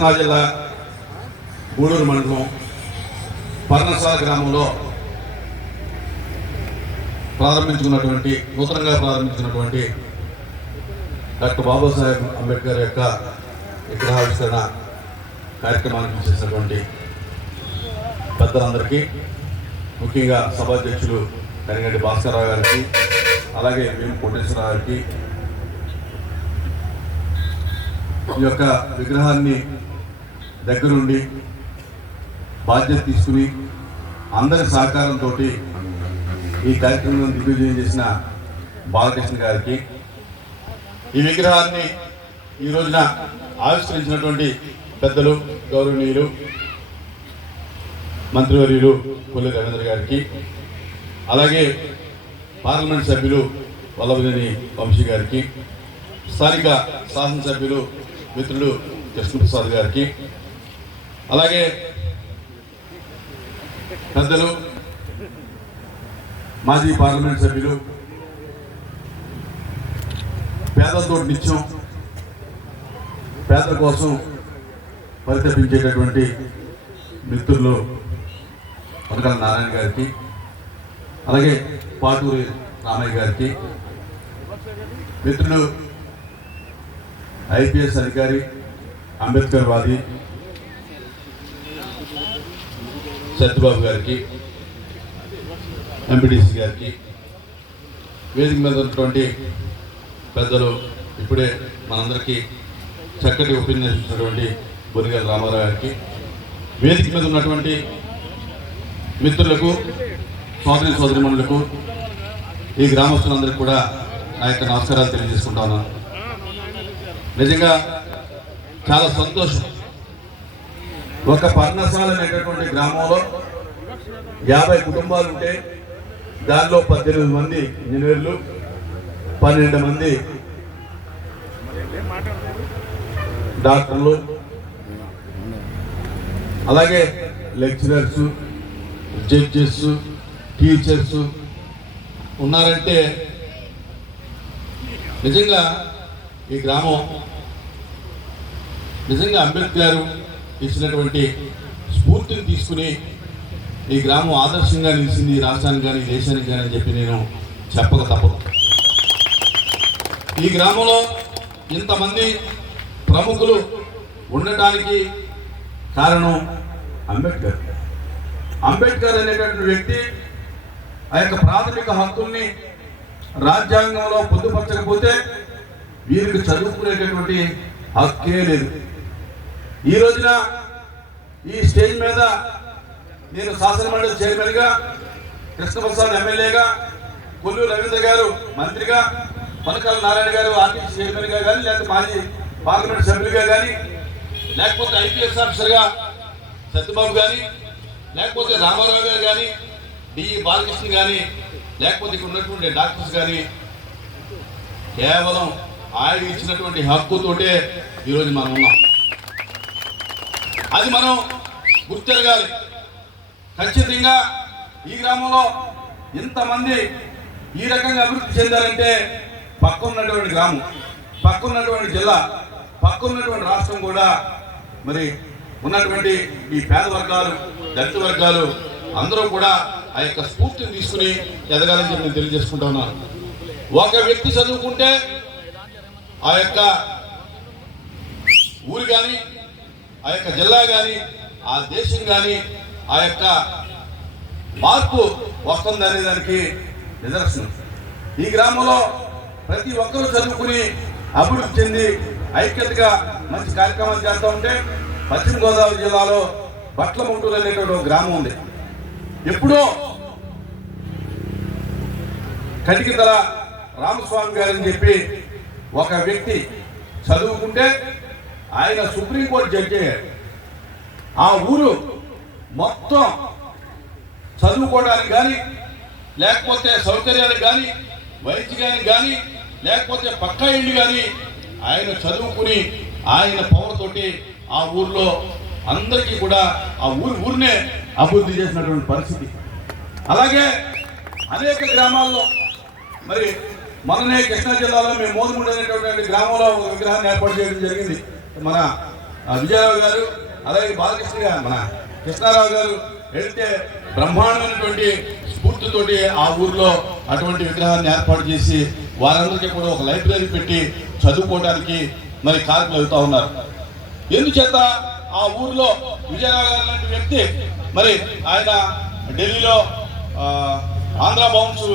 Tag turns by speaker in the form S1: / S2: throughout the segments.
S1: కృష్ణా జిల్లా గూడూరు మండలం పర్ణశాల గ్రామంలో ప్రారంభించుకున్నటువంటి నూతనంగా ప్రారంభించినటువంటి డాక్టర్ బాబాసాహెబ్ అంబేద్కర్ యొక్క విగ్రహావిష్కరణ కార్యక్రమానికి చేసినటువంటి పెద్దలందరికీ ముఖ్యంగా సభాధ్యక్షులు కరిగంటి భాస్కరరావు గారికి అలాగే మేము కోటేశ్వరరావు గారికి ఈ యొక్క విగ్రహాన్ని దగ్గరుండి బాధ్యత తీసుకుని అందరి సహకారంతో ఈ కార్యక్రమం దిగ్విజయం చేసిన బాలకృష్ణ గారికి ఈ విగ్రహాన్ని ఈ రోజున ఆవిష్కరించినటువంటి పెద్దలు గౌరవనీయులు మంత్రివర్యులు కొల్లి రవీంద్ర గారికి అలాగే పార్లమెంట్ సభ్యులు వల్లభనేని వంశీ గారికి స్థానిక శాసనసభ్యులు మిత్రులు కృష్ణప్రసాద్ గారికి. అలాగే పెద్దలు మాజీ పార్లమెంట్ సభ్యులు పేదలతో నిత్యం పేదల కోసం పరితపించేటటువంటి మిత్రులు పనకాల నారాయణ గారికి అలాగే పాటూరి రామయ్య గారికి. మిత్రులు ఐపీఎస్ అధికారి అంబేద్కర్ వాది సత్యబాబు గారికి ఎంపీటీసీ గారికి వేదిక మీద ఉన్నటువంటి పెద్దలు ఇప్పుడే మనందరికీ చక్కటి ఒపీనియన్ ఇచ్చినటువంటి బొరిగల రామారావు గారికి వేదిక మీద ఉన్నటువంటి మిత్రులకు సోదరి సోదరిమణులకు ఈ గ్రామస్తులందరికీ కూడా నా యొక్క నమస్కారాలు తెలియజేసుకుంటాను నిజంగా చాలా సంతోషం. ఒక పర్ణశాల అనేటటువంటి గ్రామంలో యాభై కుటుంబాలు ఉంటే దానిలో పద్దెనిమిది మంది ఇంజనీర్లు పన్నెండు మంది డాక్టర్లు అలాగే లెక్చరర్స్ జడ్జెస్ టీచర్స్ ఉన్నారంటే నిజంగా ఈ గ్రామం నిజంగా అంబేద్కర్ ఇచ్చినటువంటి స్ఫూర్తిని తీసుకుని ఈ గ్రామం ఆదర్శంగా నిలిచింది ఈ రాష్ట్రానికి కానీ దేశానికి కానీ అని చెప్పి నేను చెప్పక తప్పదు. ఈ గ్రామంలో ఇంతమంది ప్రముఖులు ఉండటానికి కారణం అంబేద్కర్. అంబేద్కర్ అనేటువంటి వ్యక్తి ఆ యొక్క ప్రాథమిక హక్కుల్ని రాజ్యాంగంలో పొందుపరచకపోతే వీరికి చదువుకునేటటువంటి హక్కే లేదు. ఈ రోజున ఈ స్టేజ్ మీద నేను శాసనమండలి చైర్మన్గా కృష్ణప్రసాద్ ఎమ్మెల్యేగా కొల్లు రవీంద్ర గారు మంత్రిగా పనకాల నారాయణ గారు ఆర్టీసీ చైర్మన్గా కానీ లేకపోతే మాజీ పార్లమెంట్ సభ్యులుగా కానీ లేకపోతే ఐపీఎస్ ఆఫీసర్గా సత్యబాబు కానీ లేకపోతే రామారావు గారు కానీ డిఈ బాలకృష్ణ కానీ లేకపోతే ఇక్కడ ఉన్నటువంటి డాక్టర్స్ కానీ కేవలం ఆయన ఇచ్చినటువంటి హక్కుతోటే ఈరోజు మనం ఉన్నాం. అది మనం గుర్తెరగాలి ఖచ్చితంగా ఈ గ్రామంలో ఇంతమంది ఈ రకంగా అభివృద్ధి చెందారంటే పక్కన్నటువంటి గ్రామం పక్కన్నటువంటి జిల్లా పక్కన్నటువంటి రాష్ట్రం కూడా మరి ఉన్నటువంటి ఈ పేద వర్గాలు దళిత వర్గాలు అందరూ కూడా ఆ యొక్క స్ఫూర్తిని తీసుకుని ఎదగాలని చెప్పి నేను తెలియజేసుకుంటా ఉన్నాను. ఒక వ్యక్తి చదువుకుంటే ఆ యొక్క ఊరు కానీ ఆ యొక్క జిల్లా కానీ ఆ దేశం కానీ ఆ యొక్క మార్పు వస్తుంది అనే దానికి నిదర్శనం. ఈ గ్రామంలో ప్రతి ఒక్కరూ చదువుకుని అభివృద్ధి చెంది ఐక్యతగా మంచి కార్యక్రమాలు చేస్తూ ఉంటే పశ్చిమ గోదావరి జిల్లాలో బట్ల ముంటూరు అనేటువంటి ఒక గ్రామం ఉంది. ఎప్పుడో కటికితల రామస్వామి గారని చెప్పి ఒక వ్యక్తి చదువుకుంటే ఆయన సుప్రీంకోర్టు జడ్జి అయ్యారు. ఆ ఊరు మొత్తం చదువుకోవడానికి కానీ లేకపోతే సౌకర్యాలకు కానీ వైద్యానికి కానీ లేకపోతే పక్కా ఇల్లు కానీ ఆయన చదువుకుని ఆయన పవర్ తోటి ఆ ఊర్లో అందరికీ కూడా ఆ ఊరి ఊరినే అభివృద్ధి చేసినటువంటి పరిస్థితి. అలాగే అనేక గ్రామాల్లో మరి మొన్ననే కృష్ణా జిల్లాలో మేము మోదుముడు అనేటువంటి గ్రామంలో ఒక విగ్రహాన్ని ఏర్పాటు చేయడం జరిగింది. మన విజయరావు గారు అలాగే బాలకృష్ణ గారు మన కృష్ణారావు గారు వెళ్తే బ్రహ్మాండమైనటువంటి స్ఫూర్తితోటి ఆ ఊర్లో అటువంటి విగ్రహాన్ని ఏర్పాటు చేసి వారందరికీ కూడా ఒక లైబ్రరీ పెట్టి చదువుకోవడానికి మరి కార్యక్రమాలు వెళ్తూ ఉన్నారు. ఎందుచేత ఆ ఊర్లో విజయరావు గారు లాంటి వ్యక్తి మరి ఆయన ఢిల్లీలో ఆంధ్ర బౌన్స్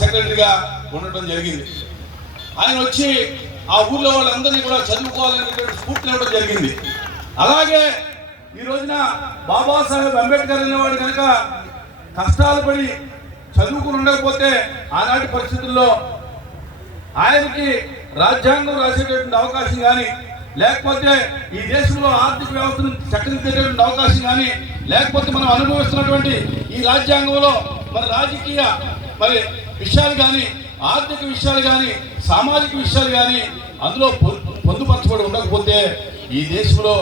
S1: సెక్రటరీగా ఉండటం జరిగింది. ఆయన వచ్చి ఆ ఊర్లో వాళ్ళందరినీ కూడా చదువుకోవాలనేటువంటి స్ఫూర్తి ఇవ్వడం జరిగింది. అలాగే ఈ రోజున బాబాసాహెబ్ అంబేద్కర్ అనేవాడు కనుక కష్టాలు పడి చదువుకుని ఉండకపోతే ఆనాటి పరిస్థితుల్లో ఆయనకి రాజ్యాంగం రాసేటటువంటి అవకాశం కానీ లేకపోతే ఈ దేశంలో ఆర్థిక వ్యవస్థను చక్కదిద్దేటటువంటి అవకాశం కానీ లేకపోతే మనం అనుభవిస్తున్నటువంటి ఈ రాజ్యాంగంలో మరి రాజకీయ మరి విషయాలు కానీ ఆర్థిక విషయాలు కానీ సామాజిక విషయాలు కానీ అందులో పొందుపరచబడి ఉండకపోతే ఈ దేశంలో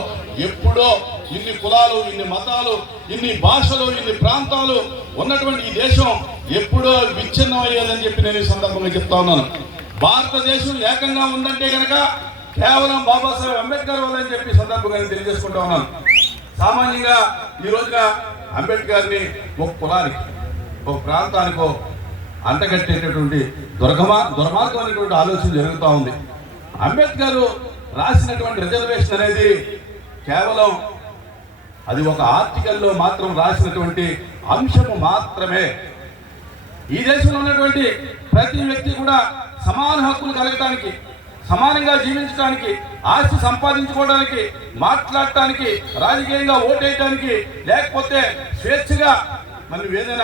S1: ఎప్పుడో ఇన్ని కులాలు ఇన్ని మతాలు ఇన్ని భాషలు ఇన్ని ప్రాంతాలు ఉన్నటువంటి ఈ దేశం ఎప్పుడో విచ్ఛిన్నం అయ్యేదని చెప్పి నేను ఈ సందర్భంగా చెప్తా ఉన్నాను. భారతదేశం ఏకంగా ఉందంటే కనుక కేవలం బాబాసాహెబ్ అంబేద్కర్ వల్ల అని చెప్పి సందర్భంగా నేను తెలియజేసుకుంటా ఉన్నాను. సామాన్యంగా ఈ రోజున అంబేద్కర్ని ఒక కులానికి ఒక ప్రాంతానికో అంటగట్టేటటువంటి దుర్గమా దుర్మార్గమైనటువంటి ఆలోచన జరుగుతూ ఉంది. అంబేద్కర్ రాసినటువంటి రిజర్వేషన్ అనేది కేవలం అది ఒక ఆర్టికల్లో మాత్రం రాసినటువంటి అంశము మాత్రమే. ఈ దేశంలో ఉన్నటువంటి ప్రతి వ్యక్తి కూడా సమాన హక్కులు కలగటానికి సమానంగా జీవించడానికి ఆస్తి సంపాదించుకోవడానికి మాట్లాడటానికి రాజకీయంగా ఓటేయటానికి లేకపోతే స్వేచ్ఛగా మనం ఏదైనా